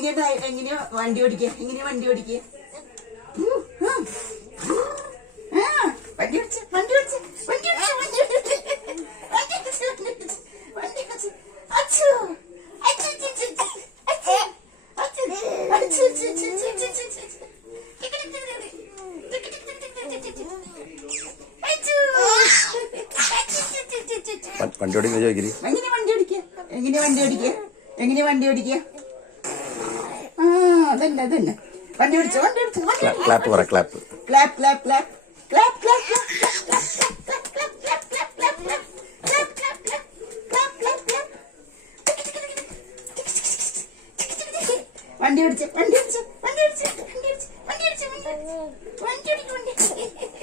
എങ്ങനെയാ വണ്ടി ഓടിക്കുക? എങ്ങനെയാ വണ്ടി ഓടിക്കുക? വണ്ടി ഓടിച്ച് വണ്ടി ഓടിച്ച് വണ്ടി ഓടിച്ച് വണ്ടി ഓടിച്ച് വണ്ടി ഓടിച്ച് വണ്ടി ഓടിച്ച് അച്ഛോ വണ്ടി ഓടിക്കുന്ന ചോദിക്കല്. എങ്ങനെ വണ്ടി ഓടിക്കുക? എങ്ങനെയാ വണ്ടി ഓടിക്കുക? എങ്ങനെയാ വണ്ടി ഓടിക്കുക? അതന്നെ അതന്നെ. വണ്ടി ഓടിച്ചു വണ്ടി ഓടിച്ചു. ക്ലാപ്പ് പറ. Clap clap clap clap clap clap വണ്ടി ഓടിച്ച് വണ്ടി ഓടിച്ച് വണ്ടി ഓടിച്ച് വണ്ടി ഓടിച്ച് വണ്ടി ഓടിച്ച് വണ്ടി ഓടിച്ച് വണ്ടി ഓടിച്ച്